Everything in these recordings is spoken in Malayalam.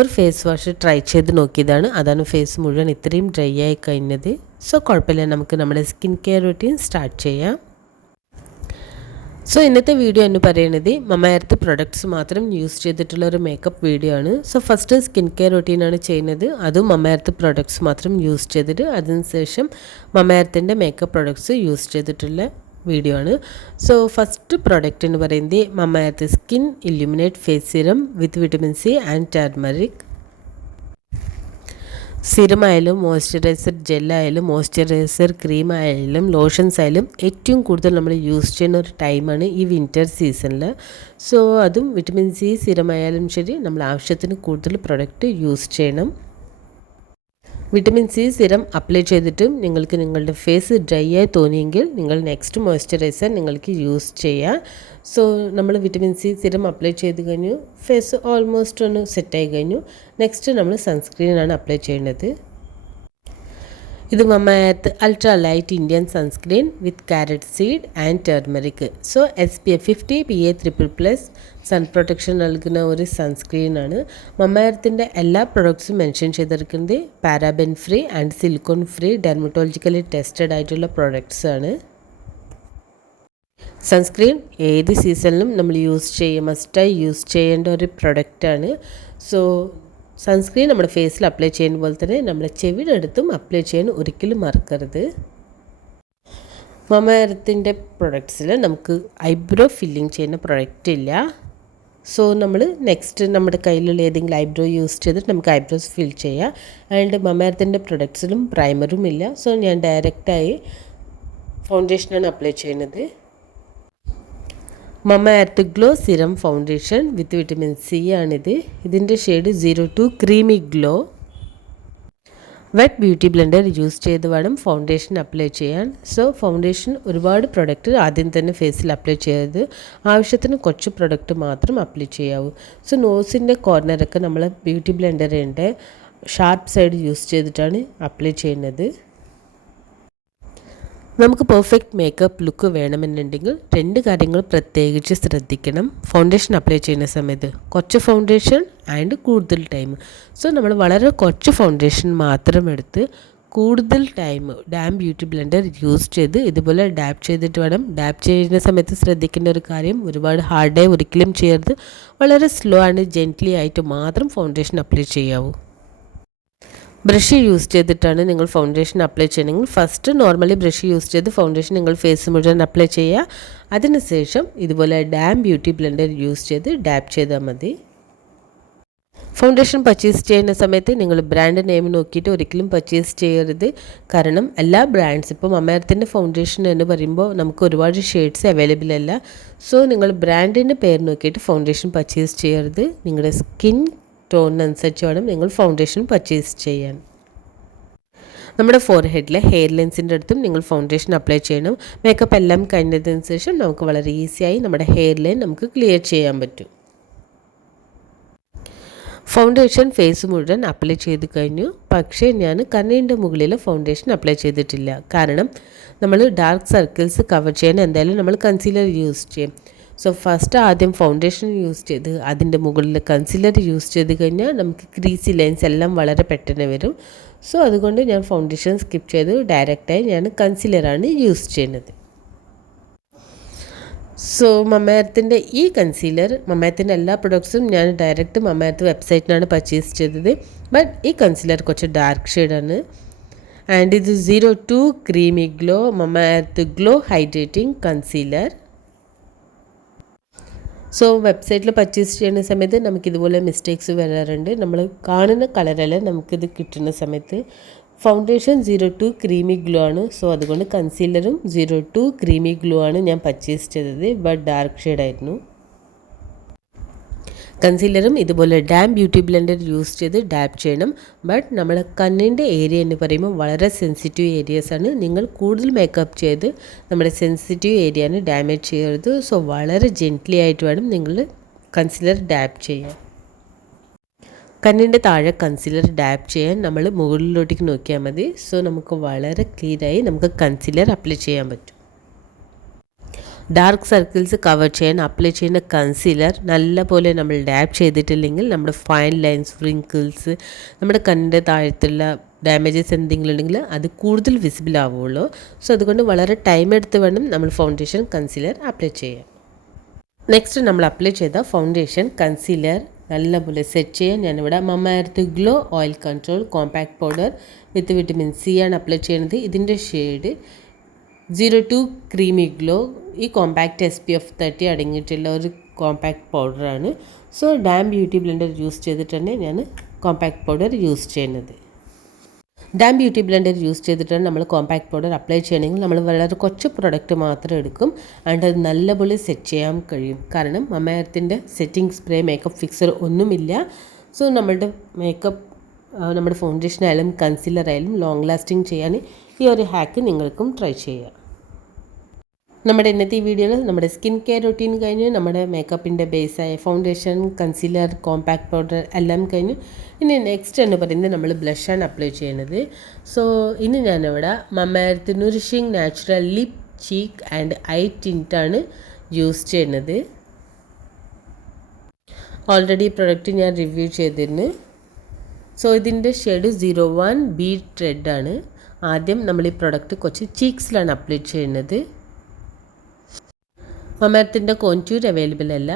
ഒരു ഫേസ് വാഷ് ട്രൈ ചെയ്ത് നോക്കിയതാണ്. അതാണ് ഫേസ് മുഴുവൻ ഇത്രയും ഡ്രൈ ആയി കഴിഞ്ഞത്. സോ കുഴപ്പമില്ല, നമുക്ക് നമ്മുടെ സ്കിൻ കെയർ റൂട്ടീൻ സ്റ്റാർട്ട് ചെയ്യാം. സോ ഇന്നത്തെ വീഡിയോ എന്ന് പറയുന്നത് മമ്മ എർത്ത് പ്രൊഡക്ട്സ് മാത്രം യൂസ് ചെയ്തിട്ടുള്ള ഒരു മേക്കപ്പ് വീഡിയോ ആണ്. സോ ഫസ്റ്റ് സ്കിൻ കെയർ റൂട്ടീനാണ് ചെയ്യുന്നത്, അതും മമ്മ എർത്ത് പ്രൊഡക്ട്സ് മാത്രം യൂസ് ചെയ്തിട്ട് അതിനുശേഷം മമ്മ എർത്തിൻ്റെ മേക്കപ്പ് പ്രൊഡക്ട്സ് യൂസ് ചെയ്തിട്ടുള്ള വീഡിയോ ആണ്. സോ ഫസ്റ്റ് പ്രോഡക്റ്റ് എന്ന് പറയുന്നത് Mamaearth skin illuminate face serum with vitamin C and turmeric. Serum ആയാലും മോയ്സ്ചറൈസർ ജെല്ലായാലും മോയ്സ്ചറൈസർ ക്രീം ആയാലും ലോഷൻസ് ആയാലും ഏറ്റവും കൂടുതൽ നമ്മൾ യൂസ് ചെയ്യുന്ന ഒരു ടൈമാണ് ഈ വിൻ്റർ സീസണിൽ. സോ അതും വിറ്റമിൻ സി സിറം ആയാലും ശരി, നമ്മൾ ആവശ്യത്തിന് കൂടുതൽ പ്രൊഡക്റ്റ് യൂസ് ചെയ്യണം. വിറ്റമിൻ സി സിറം അപ്ലൈ ചെയ്തിട്ടും നിങ്ങൾക്ക് നിങ്ങളുടെ ഫേസ് ഡ്രൈ ആയി തോന്നിയെങ്കിൽ നിങ്ങൾ നെക്സ്റ്റ് മോയ്സ്ചറൈസർ നിങ്ങൾക്ക് യൂസ് ചെയ്യാം. സോ നമ്മൾ വിറ്റമിൻ സി സിറം അപ്ലൈ ചെയ്ത് കഴിഞ്ഞു, ഫേസ് ഓൾമോസ്റ്റ് ഒന്ന് സെറ്റായി കഴിഞ്ഞു. നെക്സ്റ്റ് നമ്മൾ സൺസ്ക്രീനാണ് അപ്ലൈ ചെയ്യേണ്ടത്. ഇത് Mamaearth ultra light Indian sunscreen with carrot seed and turmeric. So SPF 50 PA+++ sun protection നൽകുന്ന ഒരു സൺസ്ക്രീനാണ്. മമ്മ എർത്തിൻ്റെ എല്ലാ പ്രൊഡക്ട്സും മെൻഷൻ ചെയ്തിരിക്കുന്നത് paraben free and silicone free dermatologically tested ആയിട്ടുള്ള പ്രൊഡക്ട്സ് ആണ്. സൺസ്ക്രീൻ ഏത് സീസണിലും നമ്മൾ മസ്റ്റായി യൂസ് ചെയ്യേണ്ട ഒരു പ്രൊഡക്റ്റാണ്. സോ സൺസ്ക്രീൻ നമ്മുടെ ഫേസിൽ അപ്ലൈ ചെയ്യുന്ന പോലെ തന്നെ നമ്മുടെ ചെവിയുടെ അടുത്തും അപ്ലൈ ചെയ്യാൻ ഒരിക്കലും മറക്കരുത്. മമ്മ എർത്തിൻ്റെ പ്രൊഡക്ട്സിൽ നമുക്ക് ഐബ്രോ ഫില്ലിങ് ചെയ്യുന്ന പ്രൊഡക്റ്റ് ഇല്ല. സോ നമ്മൾ നെക്സ്റ്റ് നമ്മുടെ കയ്യിലുള്ള ഏതെങ്കിലും ഐബ്രോ യൂസ് ചെയ്തിട്ട് നമുക്ക് ഐബ്രോസ് ഫിൽ ചെയ്യാം. ആൻഡ് മമ്മ എർത്തിൻ്റെ പ്രൊഡക്ട്സിലും പ്രൈമറും ഇല്ല. സോ ഞാൻ ഡയറക്റ്റായി ഫൗണ്ടേഷനാണ് അപ്ലൈ ചെയ്യുന്നത്. Mamaearth glow serum foundation with vitamin C ആണിത്. ഇതിൻ്റെ shade 02 creamy glow. Wet beauty blender use ചെയ്ത് വേണം ഫൗണ്ടേഷൻ അപ്ലൈ ചെയ്യാൻ. സോ ഫൗണ്ടേഷൻ ഒരുപാട് പ്രൊഡക്റ്റ് ആദ്യം തന്നെ ഫേസിൽ അപ്ലൈ ചെയ്ത് ആവശ്യത്തിന് കുറച്ച് പ്രൊഡക്റ്റ് മാത്രം അപ്ലൈ ചെയ്യാവൂ. സോ നോസിൻ്റെ കോർണറൊക്കെ നമ്മൾ ബ്യൂട്ടി ബ്ലെൻഡറിൻ്റെ ഷാർപ്പ് സൈഡ് യൂസ് ചെയ്തിട്ടാണ് അപ്ലൈ ചെയ്യുന്നത്. നമുക്ക് പെർഫെക്റ്റ് മേക്കപ്പ് ലുക്ക് വേണമെന്നുണ്ടെങ്കിൽ 2 കാര്യങ്ങൾ പ്രത്യേകിച്ച് ശ്രദ്ധിക്കണം. ഫൗണ്ടേഷൻ അപ്ലൈ ചെയ്യുന്ന സമയത്ത് കുറച്ച് ഫൗണ്ടേഷൻ ആൻഡ് കൂടുതൽ ടൈം. സോ നമ്മൾ വളരെ കുറച്ച് ഫൗണ്ടേഷൻ മാത്രം എടുത്ത് കൂടുതൽ time dam beauty blender use ചെയ്ത് ഇതുപോലെ ഡാപ്പ് ചെയ്തിട്ട് വേണം. ഡാപ്പ് ചെയ്യുന്ന സമയത്ത് ശ്രദ്ധിക്കേണ്ട ഒരു കാര്യം, ഒരുപാട് ഹാർഡായി ഒരിക്കലും ചെയ്യരുത്. വളരെ സ്ലോ ആൻഡ് ജെൻറ്റ്ലി ആയിട്ട് മാത്രം ഫൗണ്ടേഷൻ അപ്ലൈ ചെയ്യാവൂ. ബ്രഷ് യൂസ് ചെയ്തിട്ടാണ് നിങ്ങൾ ഫൗണ്ടേഷൻ അപ്ലൈ ചെയ്യണമെങ്കിൽ ഫസ്റ്റ് നോർമലി ബ്രഷ് യൂസ് ചെയ്ത് ഫൗണ്ടേഷൻ നിങ്ങൾ ഫേസ് മുഴുവൻ അപ്ലൈ ചെയ്യുക. അതിനുശേഷം ഇതുപോലെ ഡാം ബ്യൂട്ടി ബ്ലെൻഡർ യൂസ് ചെയ്ത് ഡാപ്പ് ചെയ്താൽ മതി. ഫൗണ്ടേഷൻ പർച്ചേസ് ചെയ്യുന്ന സമയത്ത് നിങ്ങൾ ബ്രാൻഡ് നെയിം നോക്കിയിട്ട് ഒരിക്കലും പർച്ചേസ് ചെയ്യരുത്. കാരണം എല്ലാ ബ്രാൻഡ്സ് ഇപ്പോൾ മമ്മ എർത്തിൻ്റെ ഫൗണ്ടേഷൻ എന്ന് പറയുമ്പോൾ നമുക്ക് ഒരുപാട് ഷെയ്ഡ്സ് അവൈലബിൾ അല്ല. സോ നിങ്ങൾ ബ്രാൻഡിൻ്റെ പേര് നോക്കിയിട്ട് ഫൗണ്ടേഷൻ പർച്ചേസ് ചെയ്യരുത്. നിങ്ങളുടെ സ്കിൻ ടോണിനനുസരിച്ച് വേണം നിങ്ങൾ ഫൗണ്ടേഷൻ പർച്ചേസ് ചെയ്യാൻ. നമ്മുടെ ഫോർഹെഡിലെ ഹെയർ ലൈൻസിൻ്റെ അടുത്തും നിങ്ങൾ ഫൗണ്ടേഷൻ അപ്ലൈ ചെയ്യണം. മേക്കപ്പ് എല്ലാം കഴിഞ്ഞതിന് ശേഷം നമുക്ക് വളരെ ഈസിയായി നമ്മുടെ ഹെയർ ലൈൻ നമുക്ക് ക്ലിയർ ചെയ്യാൻ പറ്റും. ഫൗണ്ടേഷൻ ഫേസ് മുഴുവൻ അപ്ലൈ ചെയ്ത് കഴിഞ്ഞു. പക്ഷേ ഞാൻ കണ്ണിൻ്റെ മുകളിൽ ഫൗണ്ടേഷൻ അപ്ലൈ ചെയ്തിട്ടില്ല. കാരണം നമ്മൾ ഡാർക്ക് സർക്കിൾസ് കവർ ചെയ്യാൻ എന്തായാലും നമ്മൾ കൺസീലർ യൂസ് ചെയ്യും. സോ ഫസ്റ്റ് ആദ്യം ഫൗണ്ടേഷൻ യൂസ് ചെയ്ത് അതിൻ്റെ മുകളിൽ കൺസീലർ യൂസ് ചെയ്ത് കഴിഞ്ഞാൽ നമുക്ക് ക്രീസി ലൈൻസ് എല്ലാം വളരെ പെട്ടെന്ന് വരും. സോ അതുകൊണ്ട് ഞാൻ ഫൗണ്ടേഷൻ സ്കിപ്പ് ചെയ്ത് ഡയറക്റ്റായി ഞാൻ കൺസീലറാണ് യൂസ് ചെയ്യുന്നത്. സോ മമ്മ എർത്തിൻ്റെ ഈ കൺസീലർ, മമ്മ എർത്തിൻ്റെ എല്ലാ പ്രൊഡക്ട്സും ഞാൻ ഡയറക്റ്റ് മമ്മ എർത്ത് വെബ്സൈറ്റിനാണ് പർച്ചേസ് ചെയ്തത്. ബട്ട് ഈ കൺസീലർ കുറച്ച് ഡാർക്ക് ഷെയ്ഡാണ്. ആൻഡ് ഇത് 02 creamy glow Mamaearth glow hydrating concealer. So വെബ്സൈറ്റിൽ പർച്ചേസ് ചെയ്യുന്ന സമയത്ത് നമുക്കിതുപോലെ മിസ്റ്റേക്സ് വരാറുണ്ട്. നമ്മൾ കാണുന്ന കളറല്ല നമുക്കിത് കിട്ടുന്ന സമയത്ത്. ഫൗണ്ടേഷൻ 02 ക്രീമി ഗ്ലോ ആണ്. സോ അതുകൊണ്ട് കൺസീലറും 02 ക്രീമി ഗ്ലോ ആണ് ഞാൻ പർച്ചേസ് ചെയ്തത്. But dark ഷെയ്ഡായിരുന്നു. കൺസീലറും ഇതുപോലെ ഡാം ബ്യൂട്ടി ബ്ലെൻഡർ യൂസ് ചെയ്ത് ഡാപ്പ് ചെയ്യണം. ബട്ട് നമ്മുടെ കണ്ണിൻ്റെ ഏരിയ എന്ന് പറയുമ്പോൾ വളരെ സെൻസിറ്റീവ് ഏരിയാസാണ്. നിങ്ങൾ കൂടുതൽ മേക്കപ്പ് ചെയ്ത് നമ്മുടെ സെൻസിറ്റീവ് ഏരിയനെ ഡാമേജ് ചെയ്യരുത്. സോ വളരെ ജെൻറ്റ്ലി ആയിട്ട് വേണം നിങ്ങൾ കൺസീലർ ഡാപ്പ് ചെയ്യാൻ. കണ്ണിൻ്റെ താഴെ കൺസീലർ ഡാപ്പ് ചെയ്യാൻ നമ്മൾ മുകളിലോട്ടേക്ക് നോക്കിയാൽ മതി. സോ നമുക്ക് വളരെ ക്ലിയറായി നമുക്ക് കൺസീലർ അപ്ലൈ ചെയ്യാൻ പറ്റും. ഡാർക്ക് സർക്കിൾസ് കവർ ചെയ്യാൻ അപ്ലൈ ചെയ്യുന്ന കൺസീലർ നല്ലപോലെ നമ്മൾ ഡാബ് ചെയ്തിട്ടില്ലെങ്കിൽ നമ്മുടെ ഫൈൻ ലൈൻസ് വ്രിങ്കിൾസ് നമ്മുടെ കണ്ണിൻ്റെ താഴത്തുള്ള ഡാമേജസ് എന്തെങ്കിലും ഉണ്ടെങ്കിൽ അത് കൂടുതൽ വിസിബിൾ ആവുള്ളൂ. സോ അതുകൊണ്ട് വളരെ ടൈം എടുത്ത് വേണം നമ്മൾ ഫൗണ്ടേഷൻ കൺസീലർ അപ്ലൈ ചെയ്യാൻ. നെക്സ്റ്റ് നമ്മൾ അപ്ലൈ ചെയ്ത ഫൗണ്ടേഷൻ കൺസീലർ നല്ലപോലെ സെറ്റ് ചെയ്യാൻ ഞാനിവിടെ Mamaearth glow oil control compact powder with vitamin C ആണ് അപ്ലൈ ചെയ്യുന്നത്. ഇതിൻ്റെ ഷെയ്ഡ് 02 ക്രീമി ഗ്ലോ. ഈ കോമ്പാക്റ്റ് SPF 30 അടങ്ങിയിട്ടുള്ള ഒരു കോമ്പാക്ട് പൗഡറാണ്. So damp beauty blender use ചെയ്തിട്ടാണ് ഞാൻ കോമ്പാക്ട് പൗഡർ യൂസ് ചെയ്യുന്നത്. ഡാം ബ്യൂട്ടി ബ്ലെൻഡർ യൂസ് ചെയ്തിട്ടാണ് നമ്മൾ കോമ്പാക്ട് പൗഡർ അപ്ലൈ ചെയ്യണമെങ്കിൽ നമ്മൾ വളരെ കുറച്ച് പ്രൊഡക്റ്റ് മാത്രം എടുക്കും ആൻഡ് അത് നല്ലപോലെ സെറ്റ് ചെയ്യാൻ കഴിയും. കാരണം മമ്മ എർത്തിൻ്റെ സെറ്റിംഗ് സ്പ്രേ മേക്കപ്പ് ഫിക്സർ ഒന്നുമില്ല. സോ നമ്മളുടെ മേക്കപ്പ് നമ്മുടെ ഫൗണ്ടേഷൻ ആയാലും കൺസീലർ ആയാലും ലോങ് ലാസ്റ്റിംഗ് ചെയ്യാൻ ഈ ഒരു ഹാക്ക് നിങ്ങൾക്കും ട്രൈ ചെയ്യാം. നമ്മുടെ ഇന്നത്തെ ഈ വീഡിയോയിൽ നമ്മുടെ സ്കിൻ കെയർ റൊട്ടീൻ കഴിഞ്ഞ് നമ്മുടെ മേക്കപ്പിൻ്റെ ബേസായ ഫൗണ്ടേഷൻ കൺസീലർ കോമ്പാക്ട് പൗഡർ എല്ലാം കഴിഞ്ഞു. ഇനി നെക്സ്റ്റ് എന്ന് പറയുന്നത് നമ്മൾ ബ്ലഷാണ് അപ്ലൈ ചെയ്യുന്നത്. സോ ഇനി ഞാനിവിടെ Mamaearth nourishing natural lip cheek and eye ടിൻറ്റാണ് യൂസ് ചെയ്യുന്നത്. ഓൾറെഡി പ്രൊഡക്റ്റ് ഞാൻ റിവ്യൂ ചെയ്തിരുന്നു. സോ ഇതിൻ്റെ ഷെയ്ഡ് 01 ബീറ്റ് റെഡ് ആണ്. ആദ്യം നമ്മൾ ഈ പ്രൊഡക്റ്റ് കുറച്ച് ചീക്സിലാണ് അപ്ലൈ ചെയ്യുന്നത്. മമ്മ എർത്തിൻ്റെ കോൺട്യൂർ അവൈലബിൾ അല്ല.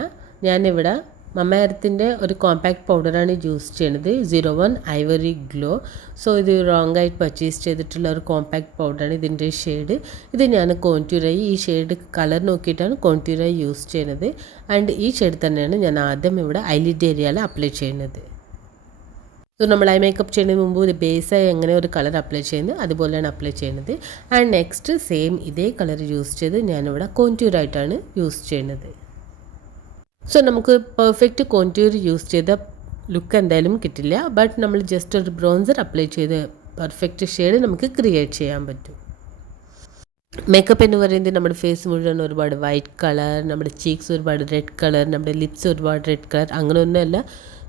ഞാനിവിടെ മമ്മ എർത്തിൻ്റെ ഒരു കോമ്പാക്ട് പൗഡറാണ് യൂസ് ചെയ്യുന്നത് 01 ഐവറി ഗ്ലോ. സോ ഇത് റോങ് ആയിട്ട് പർച്ചേസ് ചെയ്തിട്ടുള്ള ഒരു കോമ്പാക്ട് പൗഡറാണ്. ഇതിൻ്റെ ഷെയ്ഡ് ഇത് ഞാൻ കോൺട്യൂറായി ഈ ഷെയ്ഡ് കളർ നോക്കിയിട്ടാണ് കോൺട്യൂറായി യൂസ് ചെയ്യുന്നത്. ആൻഡ് ഈ ഷെയ്ഡ് തന്നെയാണ് ഞാൻ ആദ്യം ഇവിടെ ഐലിഡ് ഏരിയയിൽ അപ്ലൈ ചെയ്യുന്നത്. സോ നമ്മൾ ഐ മേക്കപ്പ് ചെയ്യുന്നതിന് മുമ്പ് ഒരു ബേസായി എങ്ങനെ ഒരു കളർ അപ്ലൈ ചെയ്യുന്നത് അതുപോലെയാണ് അപ്ലൈ ചെയ്യുന്നത്. ആൻഡ് നെക്സ്റ്റ് സെയിം ഇതേ കളർ യൂസ് ചെയ്ത് ഞാനിവിടെ കോൺട്യൂറായിട്ടാണ് യൂസ് ചെയ്യുന്നത്. സോ നമുക്ക് പെർഫെക്റ്റ് കോൺട്യൂർ യൂസ് ചെയ്ത ലുക്ക് എന്തായാലും കിട്ടില്ല. ബട്ട് നമ്മൾ ജസ്റ്റ് ഒരു ബ്രോൺസർ അപ്ലൈ ചെയ്ത് പെർഫെക്റ്റ് ഷെയ്ഡ് നമുക്ക് ക്രിയേറ്റ് ചെയ്യാൻ പറ്റും. മേക്കപ്പ് എന്ന് പറയുന്നത് നമ്മുടെ ഫേസ് മുഴുവൻ ഒരുപാട് വൈറ്റ് കളർ, നമ്മുടെ ചീക്സ് ഒരുപാട് റെഡ് കളർ, നമ്മുടെ ലിപ്സ് ഒരുപാട് റെഡ് കളർ അങ്ങനെയൊന്നുമല്ല.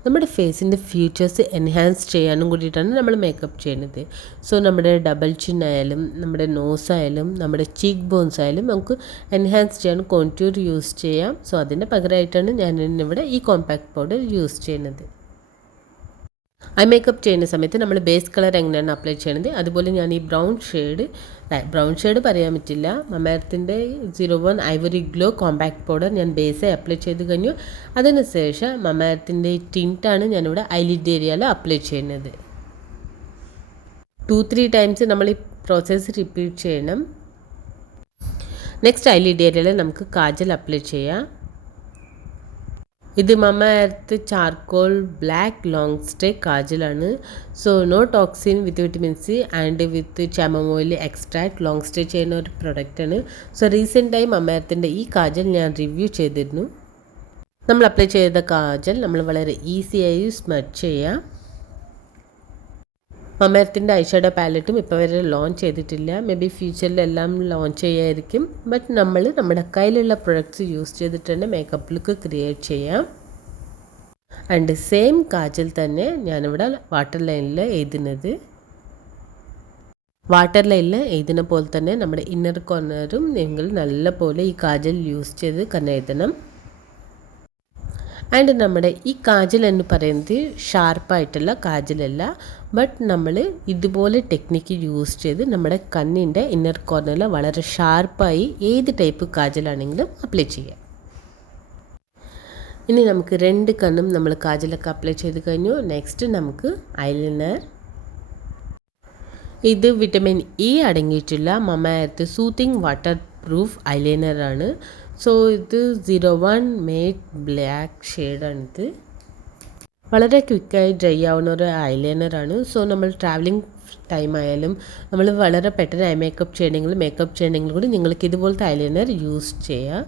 നമ്മുടെ ഫേസിൻ്റെ ഫീച്ചേഴ്സ് എൻഹാൻസ് ചെയ്യാനും കൂടിയിട്ടാണ് നമ്മൾ മേക്കപ്പ് ചെയ്യുന്നത്. സോ നമ്മുടെ ഡബിൾ ചിൻ ആയാലും നമ്മുടെ നോസ് ആയാലും നമ്മുടെ ചീക്ക് ബോൺസ് ആയാലും നമുക്ക് എൻഹാൻസ് ചെയ്യാൻ കോൺട്യൂർ യൂസ് ചെയ്യാം. സോ അതിൻ്റെ പകരമായിട്ടാണ് ഞാൻ ഇവിടെ ഈ കോമ്പാക്ട് പൗഡർ യൂസ് ചെയ്യുന്നത്. ഐ മേക്കപ്പ് ചെയ്യുന്ന സമയത്ത് നമ്മൾ ബേസ് കളർ എങ്ങനെയാണ് അപ്ലൈ ചെയ്യുന്നത് അതുപോലെ ഞാൻ ഈ ബ്രൗൺ ഷെയ്ഡ് പറയാൻ പറ്റില്ല. മമ്മ എർത്തിൻ്റെ 01 ഐവറി ഗ്ലോ കോമ്പാക്ട് പൗഡർ ഞാൻ ബേസായി അപ്ലൈ ചെയ്ത് കഴിഞ്ഞു. അതിനുശേഷം മമ്മ എർത്തിൻ്റെ ടിൻറ്റാണ് ഞാനിവിടെ ഐലിഡ് ഏരിയയിൽ അപ്ലൈ ചെയ്യുന്നത്. 2-3 ടൈംസ് നമ്മൾ ഈ പ്രോസസ്സ് റിപ്പീറ്റ് ചെയ്യണം. നെക്സ്റ്റ് ഐലിഡ് ഏരിയയിൽ നമുക്ക് കാജൽ അപ്ലൈ ചെയ്യാം. ഇത് Mamaearth charcoal black long stay കാജലാണ്. So no toxin with vitamin C and with chamomile extract long stay ചെയ്യുന്ന ഒരു പ്രൊഡക്റ്റാണ്. സോ റീസെൻ്റായി മമ്മ എർത്തിൻ്റെ ഈ കാജൽ ഞാൻ റിവ്യൂ ചെയ്തിരുന്നു. നമ്മൾ അപ്ലൈ ചെയ്ത കാജൽ നമ്മൾ വളരെ ഈസിയായി സ്മച്ച് ചെയ്യാം. മമ്മ എർത്തിൻ്റെ ഐഷാഡോ പാലറ്റും ഇപ്പോൾ വരെ ലോഞ്ച് ചെയ്തിട്ടില്ല. മേ ബി ഫ്യൂച്ചറിലെല്ലാം ലോഞ്ച് ചെയ്യായിരിക്കും. ബട്ട് നമ്മൾ നമ്മുടെ കയ്യിലുള്ള പ്രൊഡക്ട്സ് യൂസ് ചെയ്തിട്ട് തന്നെ മേക്കപ്പ് ലുക്ക് ക്രിയേറ്റ് ചെയ്യാം. ആൻഡ് സെയിം കാജൽ തന്നെ ഞാനിവിടെ വാട്ടർ ലൈനിൽ എഴുതുന്നത്. വാട്ടർ ലൈനിൽ എഴുതുന്ന പോലെ തന്നെ നമ്മുടെ ഇന്നർ കോർണറും നിങ്ങൾ നല്ല പോലെ ഈ കാജൽ യൂസ് ചെയ്ത് തന്നെ എഴുതണം. ആൻഡ് നമ്മുടെ ഈ കാജൽ എന്ന് പറയുന്നത് ഷാർപ്പായിട്ടുള്ള കാജലല്ല. ബട്ട് നമ്മൾ ഇതുപോലെ ടെക്നിക്ക് യൂസ് ചെയ്ത് നമ്മുടെ കണ്ണിൻ്റെ ഇന്നർ കോർണറിൽ വളരെ ഷാർപ്പായി ഏത് ടൈപ്പ് കാജലാണെങ്കിലും അപ്ലൈ ചെയ്യാം. ഇനി നമുക്ക് 2 കണ്ണും നമ്മൾ കാജലൊക്കെ അപ്ലൈ ചെയ്ത് കഴിഞ്ഞു. നെക്സ്റ്റ് നമുക്ക് ഐലൈനർ. ഇത് വിറ്റമിൻ ഇ അടങ്ങിയിട്ടുള്ള Mamaearth soothing waterproof ഐലൈനറാണ്. സോ ഇത് 01 മേറ്റ് ബ്ലാക്ക് ഷെയ്ഡാണിത്. വളരെ ക്വിക്കായി ഡ്രൈ ആവുന്ന ഒരു ഐലൈനറാണ്. സോ നമ്മൾ ട്രാവലിംഗ് ടൈം ആയാലും നമ്മൾ വളരെ പെട്ടെന്ന് ഐ മേക്കപ്പ് ചെയ്യണമെങ്കിൽ കൂടി നിങ്ങൾക്ക് ഇതുപോലത്തെ ഐലൈനർ യൂസ് ചെയ്യാം.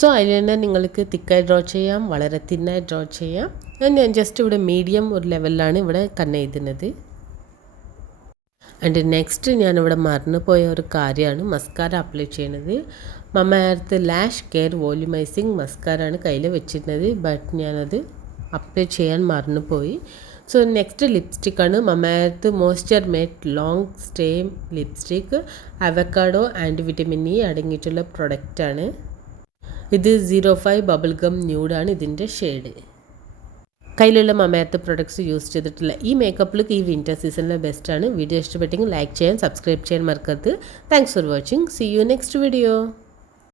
സോ ഐലൈനർ നിങ്ങൾക്ക് തിക്കായി ഡ്രോ ചെയ്യാം, വളരെ തിന്നായി ഡ്രോ ചെയ്യാം. ഞാൻ ജസ്റ്റ് ഇവിടെ മീഡിയം ഒരു ലെവലിലാണ് ഇവിടെ കണ്ണെഴുതുന്നത്. ആൻഡ് നെക്സ്റ്റ് ഞാനിവിടെ മറന്നു പോയ ഒരു കാര്യമാണ് മസ്കാര അപ്ലൈ ചെയ്യുന്നത്. Mamaearth lash care volumising മസ്കാരാണ് കയ്യിൽ വെച്ചിരുന്നത്. ബട്ട് ഞാനത് അപ്ലൈ ചെയ്യാൻ മറന്നുപോയി. സോ നെക്സ്റ്റ് ലിപ്സ്റ്റിക്കാണ് Mamaearth moisture matte long stay lipstick. Avocado and vitamin E അടങ്ങിയിട്ടുള്ള പ്രൊഡക്റ്റാണ്. ഇത് 05 ബബിൾ ഗം ന്യൂഡാണ് ഇതിൻ്റെ ഷെയ്ഡ്. കയ്യിലുള്ള മമാഎർത്ത് പ്രൊഡക്ട്സ് യൂസ് ചെയ്തിട്ടുള്ള ഈ മേക്കപ്പ് ലുക്ക് ഈ വിൻ്റർ സീസണിലെ ബെസ്റ്റാണ്. വീഡിയോ ഇഷ്ടപ്പെട്ടെങ്കിൽ ലൈക്ക് ചെയ്യാൻ സബ്സ്ക്രൈബ് ചെയ്യാൻ മറക്കരുത്. Thanks for watching. See you next video.